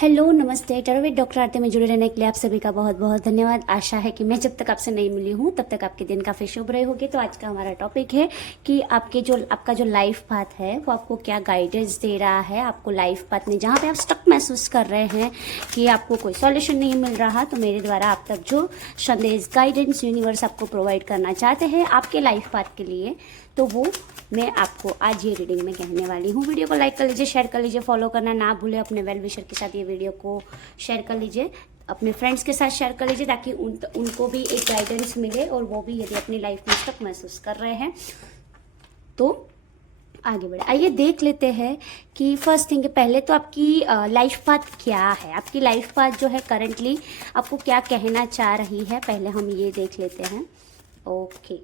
Hello नमस्ते tarot with doctor आरती में जुड़े रहने के लिए आप सभी का बहुत बहुत धन्यवाद। आशा है कि मैं जब तक आपसे नहीं मिली हूँ तब तक आपके दिन काफ़ी शुभ रहे होंगे। तो आज का हमारा टॉपिक है कि आपका जो लाइफ पाथ है वो आपको क्या गाइडेंस दे रहा है। आपको लाइफ पाथ में जहाँ पे आप स्टक महसूस कर रहे हैं कि आपको कोई सॉल्यूशन नहीं मिल रहा, तो मेरे द्वारा आप तक जो संदेश गाइडेंस यूनिवर्स आपको प्रोवाइड करना चाहते हैं आपके लाइफ पाथ के लिए, तो वो मैं आपको आज ये रीडिंग में कहने वाली हूँ। वीडियो को लाइक कर लीजिए, शेयर कर लीजिए, फॉलो करना ना भूलें। अपने वेल विशर के साथ ये वीडियो को शेयर कर लीजिए, अपने फ्रेंड्स के साथ शेयर कर लीजिए ताकि उनको भी एक गाइडेंस मिले और वो भी यदि अपनी लाइफ में स्टक महसूस कर रहे हैं तो आगे बढ़े। आइए देख लेते हैं कि फर्स्ट थिंग पहले तो आपकी लाइफ पाथ क्या है। आपकी लाइफ पाथ जो है करंटली आपको क्या कहना चाह रही है, पहले हम ये देख लेते हैं। ओके,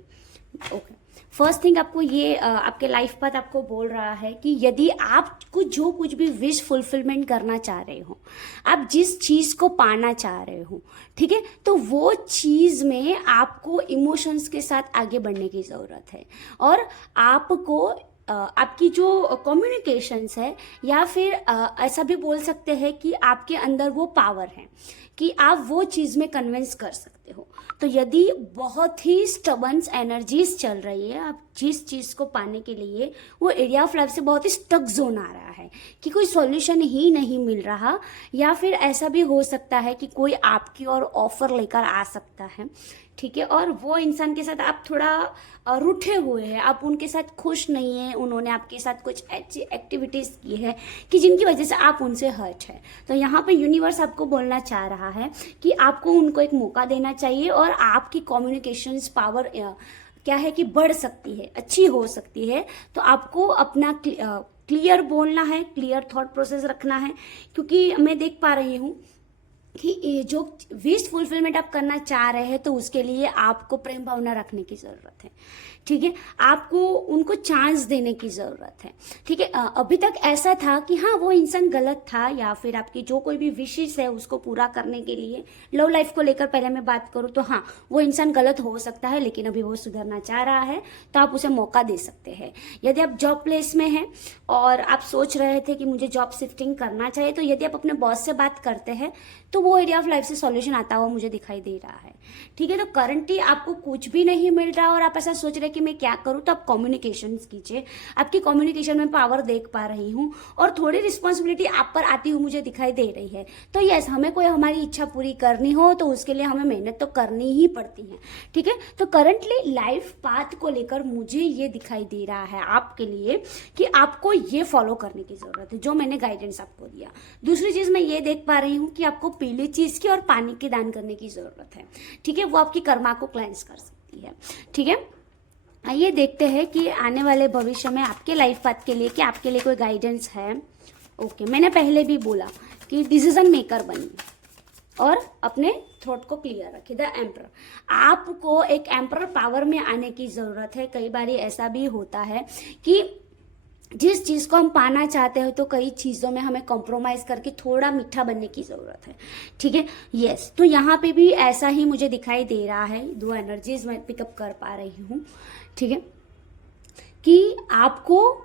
फर्स्ट थिंग आपको ये आपके लाइफ पाथ आपको बोल रहा है कि यदि आप कुछ भी विश फुलफिलमेंट करना चाह रहे हो, आप जिस चीज़ को पाना चाह रहे हो, ठीक है, तो वो चीज़ में आपको इमोशंस के साथ आगे बढ़ने की ज़रूरत है। और आपको आपकी जो कम्युनिकेशंस है या फिर ऐसा भी बोल सकते हैं कि आपके अंदर वो पावर है कि आप वो चीज़ में कन्विंस कर सकते हो। तो यदि बहुत ही स्टबन्स एनर्जीज चल रही है, आप जिस चीज़ को पाने के लिए वो एरिया ऑफ लाइफ से बहुत ही स्टक जोन आ रहा है कि कोई सॉल्यूशन ही नहीं मिल रहा, या फिर ऐसा भी हो सकता है कि कोई आपकी और ऑफर लेकर आ सकता है, ठीक है, और वो इंसान के साथ आप थोड़ा रूठे हुए हैं, आप उनके साथ खुश नहीं हैं, उन्होंने आपके साथ कुछ ऐसी एक्टिविटीज़ की है कि जिनकी वजह से आप उनसे हर्ट है। तो यहाँ पे यूनिवर्स आपको बोलना चाह रहा है कि आपको उनको एक मौका देना चाहिए और आपकी कम्युनिकेशंस पावर क्या है कि बढ़ सकती है, अच्छी हो सकती है। तो आपको अपना क्लियर बोलना है, क्लियर थॉट प्रोसेस रखना है, क्योंकि मैं देख पा रही हूँ कि जो विश फुलफिलमेंट आप करना चाह रहे हैं तो उसके लिए आपको प्रेम भावना रखने की ज़रूरत है, ठीक है, आपको उनको चांस देने की ज़रूरत है, ठीक है। अभी तक ऐसा था कि हाँ वो इंसान गलत था, या फिर आपकी जो कोई भी विशेष है उसको पूरा करने के लिए लव लाइफ को लेकर पहले मैं बात करूँ तो हाँ वो इंसान गलत हो सकता है, लेकिन अभी वो सुधरना चाह रहा है तो आप उसे मौका दे सकते हैं। यदि आप जॉब प्लेस में हैं और आप सोच रहे थे कि मुझे जॉब शिफ्टिंग करना चाहिए, तो यदि आप अपने बॉस से बात करते हैं तो वो एरिया ऑफ लाइफ से सॉल्यूशन आता हुआ मुझे दिखाई दे रहा है, ठीक है। तो करंटली आपको कुछ भी नहीं मिल रहा और आप ऐसा सोच रहे कि मैं क्या करूं, तो आप कम्युनिकेशन कीजिए। आपकी कम्युनिकेशन में पावर देख पा रही हूँ और थोड़ी रिस्पॉन्सिबिलिटी आप पर आती हुई मुझे दिखाई दे रही है। तो यस, हमें कोई हमारी इच्छा पूरी करनी हो तो उसके लिए हमें मेहनत तो करनी ही पड़ती है, ठीक है। तो करंटली लाइफ पाथ को लेकर मुझे ये दिखाई दे रहा है आपके लिए कि आपको ये फॉलो करने की जरूरत है जो मैंने गाइडेंस आपको दिया। दूसरी चीज मैं ये देख पा रही हूँ कि आपको पीली चीज की और पानी के दान करने की जरूरत है, ठीक है, वो आपकी कर्मा को क्लेंस कर सकती है, ठीक है। आइए देखते हैं कि आने वाले भविष्य में आपके लाइफ पाथ के लिए कि आपके लिए कोई गाइडेंस है। ओके, मैंने पहले भी बोला कि डिसीजन मेकर बनिए और अपने थ्रोट को क्लियर रखिए। द एम्परर, आपको एक एम्परर पावर में आने की जरूरत है। कई बार ऐसा भी होता है कि जिस चीज़ को हम पाना चाहते हो तो कई चीज़ों में हमें कॉम्प्रोमाइज़ करके थोड़ा मीठा बनने की ज़रूरत है, ठीक है। यस, तो यहाँ पे भी ऐसा ही मुझे दिखाई दे रहा है। दो एनर्जीज मैं पिकअप कर पा रही हूँ, ठीक है, कि आपको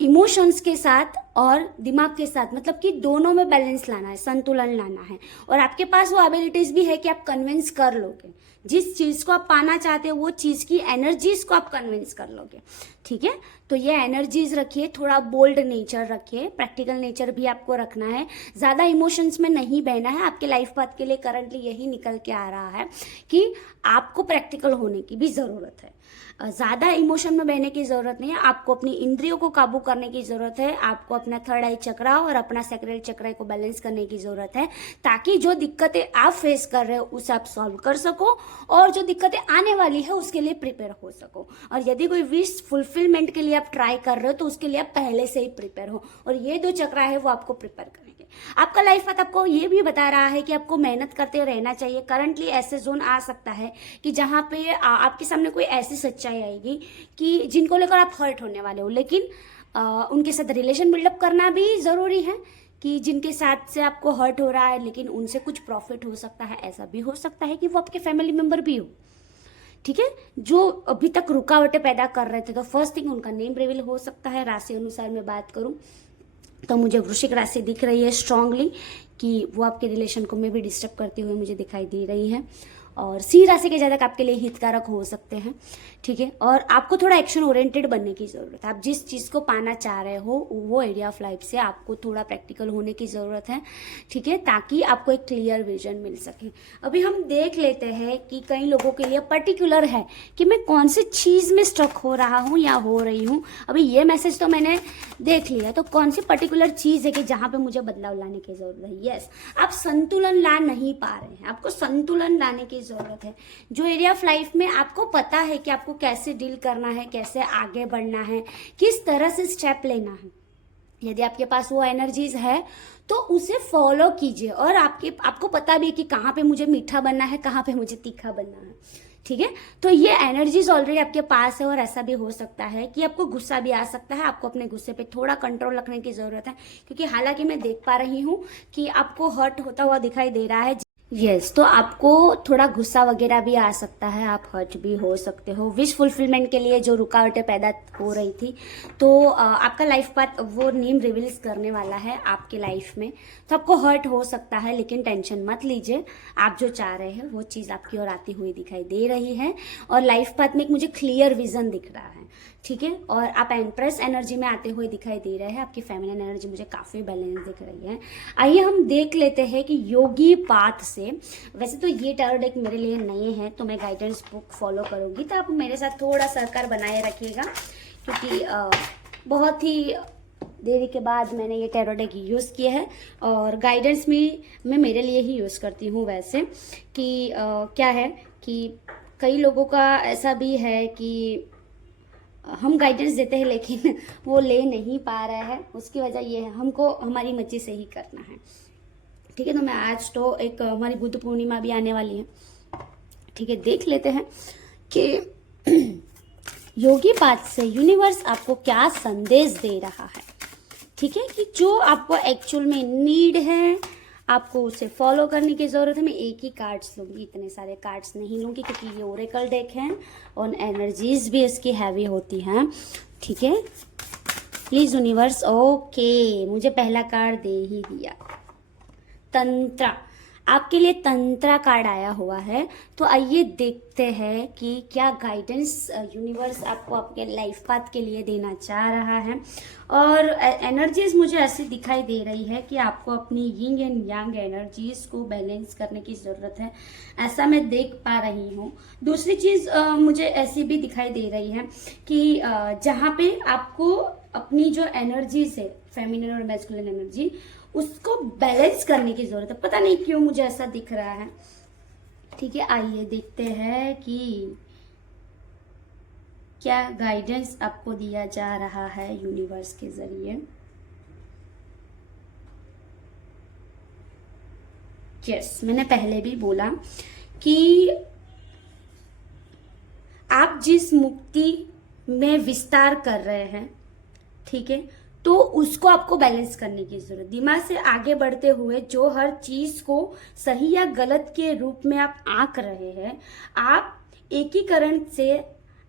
इमोशंस के साथ और दिमाग के साथ, मतलब कि दोनों में बैलेंस लाना है, संतुलन लाना है। और आपके पास वो एबिलिटीज भी है कि आप कन्विंस कर लोगे, जिस चीज को आप पाना चाहते हो वो चीज की एनर्जीज को आप कन्विंस कर लोगे, ठीक है। तो ये एनर्जीज रखिए, थोड़ा बोल्ड नेचर रखिए, प्रैक्टिकल नेचर भी आपको रखना है, ज्यादा इमोशंस में नहीं बहना है। आपके लाइफ पाथ के लिए करंटली यही निकल के आ रहा है कि आपको प्रैक्टिकल होने की भी जरूरत है, ज़्यादा इमोशन में बहने की ज़रूरत नहीं है। आपको अपनी इंद्रियों को काबू करने की ज़रूरत है। आपको अपना थर्ड आई चक्रा और अपना सैक्रल चक्रा को बैलेंस करने की ज़रूरत है, ताकि जो दिक्कतें आप फेस कर रहे हो उसे आप सॉल्व कर सको और जो दिक्कतें आने वाली है उसके लिए प्रिपेयर हो सको। और यदि कोई विश फुलफिलमेंट के लिए आप ट्राई कर रहे हो तो उसके लिए आप पहले से ही प्रिपेयर हो, और ये दो चक्रा है वो आपको प्रिपेयर करेंगे। आपका लाइफ पाथ आपको ये भी बता रहा है कि आपको मेहनत करते रहना चाहिए। करंटली ऐसे जोन आ सकता है कि जहाँ पे आपके सामने कोई ऐसी सच्चाई आएगी कि जिनको लेकर आप हर्ट होने वाले हो, लेकिन उनके साथ रिलेशन बिल्डअप करना भी ज़रूरी है कि जिनके साथ से आपको हर्ट हो रहा है लेकिन उनसे कुछ प्रॉफिट हो सकता है। ऐसा भी हो सकता है कि वो आपके फैमिली मेम्बर भी हो, ठीक है, जो अभी तक रुकावटें पैदा कर रहे थे। तो फर्स्ट थिंग उनका नेम रिवील हो सकता है। राशि अनुसार मैं बात करूं तो मुझे वृश्चिक राशि दिख रही है स्ट्रांगली कि वो आपके रिलेशन को में भी डिस्टर्ब करते हुए मुझे दिखाई दे रही है, और सी राशि के जातक आपके लिए हितकारक हो सकते हैं, ठीक है। और आपको थोड़ा एक्शन ओरिएंटेड बनने की ज़रूरत है। आप जिस चीज़ को पाना चाह रहे हो वो एरिया ऑफ लाइफ से आपको थोड़ा प्रैक्टिकल होने की ज़रूरत है, ठीक है, ताकि आपको एक क्लियर विजन मिल सके। अभी हम देख लेते हैं कि कई लोगों के लिए पर्टिकुलर है कि मैं कौन सी चीज़ में स्ट्रक हो रहा हूँ या हो रही हूँ। अभी ये मैसेज तो मैंने देख लिया, तो कौन सी पर्टिकुलर चीज़ है कि जहाँ पे मुझे बदलाव लाने की ज़रूरत है। यस, आप संतुलन ला नहीं पा रहे हैं, आपको संतुलन लाने की ज़रूरत है। जो एरिया ऑफ लाइफ में आपको पता है कि आपको कैसे डील करना है, कैसे आगे बढ़ना है, किस तरह से स्टेप लेना है, यदि आपके पास वो एनर्जीज है तो उसे फॉलो कीजिए। और आपको पता भी है कि कहाँ पे मुझे मीठा बनना है, कहाँ पे मुझे तीखा बनना है, ठीक है। तो ये एनर्जीज ऑलरेडी आपके पास है। और ऐसा भी हो सकता है कि आपको गुस्सा भी आ सकता है, आपको अपने गुस्से पे थोड़ा कंट्रोल रखने की जरूरत है, क्योंकि हालांकि मैं देख पा रही हूँ कि आपको हर्ट होता हुआ दिखाई दे रहा है। यस, तो आपको थोड़ा गुस्सा वगैरह भी आ सकता है, आप हर्ट भी हो सकते हो। विश फुलफिलमेंट के लिए जो रुकावटें पैदा हो रही थी, तो आपका लाइफ पाथ वो नेम रिवील्स करने वाला है आपके लाइफ में। तो आपको हर्ट हो सकता है, लेकिन टेंशन मत लीजिए। आप जो चाह रहे हैं वो चीज़ आपकी ओर आती हुई दिखाई दे रही है, और लाइफ पाथ में एक मुझे क्लियर विजन दिख रहा है, ठीक है। और आप एम्प्रेस एनर्जी में आते हुए दिखाई दे रहे हैं, आपकी फेमिनिन एनर्जी मुझे काफ़ी बैलेंस दिख रही है। आइए हम देख लेते हैं कि योगी पाथ से, वैसे तो ये टैरो डेक मेरे लिए नए हैं, तो मैं गाइडेंस बुक फॉलो करूंगी, तो आप मेरे साथ थोड़ा सहकार बनाए रखिएगा, क्योंकि बहुत ही देरी के बाद मैंने ये टैरो डेक यूज़ किया है। और गाइडेंस में मैं मेरे लिए ही यूज़ करती हूँ वैसे, कि क्या है कि कई लोगों का ऐसा भी है कि हम गाइडेंस देते हैं लेकिन वो ले नहीं पा रहे हैं। उसकी वजह ये है, हमको हमारी मर्जी से ही करना है, ठीक है। तो मैं आज तो एक हमारी बुद्ध पूर्णिमा भी आने वाली है, ठीक है। देख लेते हैं कि योगी पाथ से यूनिवर्स आपको क्या संदेश दे रहा है, ठीक है, कि जो आपको एक्चुअल में नीड है आपको उसे फॉलो करने की ज़रूरत है। मैं एक ही कार्ड्स लूँगी, इतने सारे कार्ड्स नहीं लूँगी, क्योंकि ये ओरेकल डेक है और एनर्जीज भी इसकी हैवी होती हैं, ठीक है। प्लीज़ यूनिवर्स, ओके, मुझे पहला कार्ड दे ही दिया, तंत्रा। आपके लिए तंत्रा कार्ड आया हुआ है। तो आइए देखते हैं कि क्या गाइडेंस यूनिवर्स आपको आपके लाइफ पाथ के लिए देना चाह रहा है। और एनर्जीज मुझे ऐसी दिखाई दे रही है कि आपको अपनी यिंग एंड यांग एनर्जीज को बैलेंस करने की ज़रूरत है, ऐसा मैं देख पा रही हूँ। दूसरी चीज़ मुझे ऐसी भी दिखाई दे रही है कि जहाँ पे आपको अपनी जो एनर्जीज है, फेमिनिन और मैस्कुलिन एनर्जी, उसको बैलेंस करने की जरूरत है। पता नहीं क्यों मुझे ऐसा दिख रहा है, ठीक है। आइए देखते हैं कि क्या गाइडेंस आपको दिया जा रहा है यूनिवर्स के जरिए। यस, मैंने पहले भी बोला कि आप जिस मुक्ति में विस्तार कर रहे हैं, ठीक है, तो उसको आपको बैलेंस करने की जरूरत। दिमाग से आगे बढ़ते हुए जो हर चीज को सही या गलत के रूप में आप आंक रहे हैं, आप एकीकरण से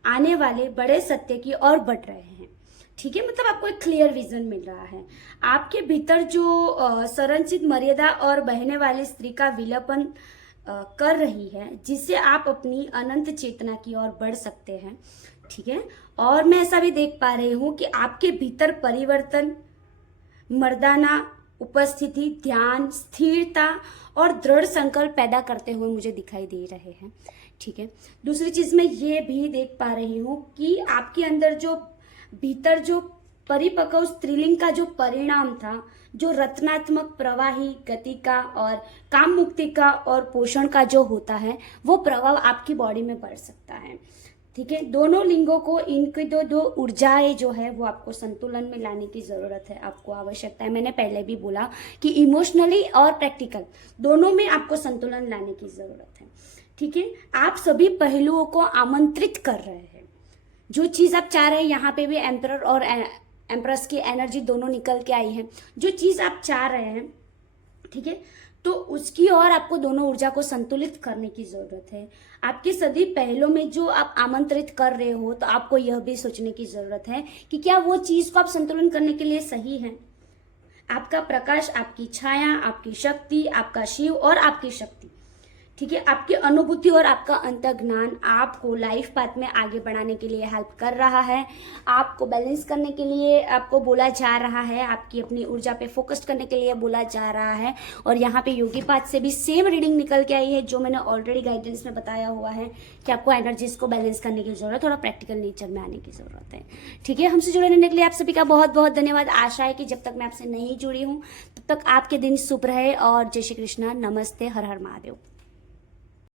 आने वाले बड़े सत्य की ओर बढ़ रहे हैं, ठीक है। मतलब आपको एक क्लियर विजन मिल रहा है। आपके भीतर जो संरचित मर्यादा और बहने वाली स्त्री का विलोपन कर रही है, जिससे आप अपनी अनंत चेतना की ओर बढ़ सकते हैं, ठीक है। और मैं ऐसा भी देख पा रही हूँ कि आपके भीतर परिवर्तन, मर्दाना उपस्थिति, ध्यान, स्थिरता और दृढ़ संकल्प पैदा करते हुए मुझे दिखाई दे रहे हैं, ठीक है। दूसरी चीज मैं ये भी देख पा रही हूँ कि आपके अंदर जो भीतर जो परिपक्व स्त्रीलिंग का जो परिणाम था, जो रत्नात्मक प्रवाही गति का और काम मुक्ति का और पोषण का जो होता है, वो प्रभाव आपकी बॉडी में बढ़ सकता है, ठीक है। दोनों लिंगों को, इनकी दो ऊर्जाएं जो है वो आपको संतुलन में लाने की जरूरत है, आपको आवश्यकता है। मैंने पहले भी बोला कि इमोशनली और प्रैक्टिकल दोनों में आपको संतुलन लाने की जरूरत है, ठीक है। आप सभी पहलुओं को आमंत्रित कर रहे हैं। जो चीज आप चाह रहे हैं, यहाँ पे भी एम्परर और एम्प्रेस की एनर्जी दोनों निकल के आई है। जो चीज आप चाह रहे हैं, ठीक है, तो उसकी और आपको दोनों ऊर्जा को संतुलित करने की जरूरत है। आपके सभी पहलों में जो आप आमंत्रित कर रहे हो, तो आपको यह भी सोचने की जरूरत है कि क्या वो चीज को आप संतुलन करने के लिए सही है। आपका प्रकाश, आपकी छाया, आपकी शक्ति, आपका शिव और आपकी शक्ति, ठीक है, आपकी अनुभूति और आपका अंतर्ज्ञान आपको लाइफ पाथ में आगे बढ़ाने के लिए हेल्प कर रहा है। आपको बैलेंस करने के लिए आपको बोला जा रहा है, आपकी अपनी ऊर्जा पे फोकस करने के लिए बोला जा रहा है। और यहाँ पे योगी पाथ से भी सेम रीडिंग निकल के आई है जो मैंने ऑलरेडी गाइडेंस में बताया हुआ है कि आपको एनर्जीज को बैलेंस करने की जरूरत है, थोड़ा प्रैक्टिकल नेचर में आने की जरूरत है। ठीक है, हमसे जुड़े रहने के लिए आप सभी का बहुत बहुत धन्यवाद। आशा है कि जब तक मैं आपसे नहीं जुड़ी हूँ तब तक आपके दिन शुभ रहे। और जय श्री कृष्णा, नमस्ते, हर हर महादेव।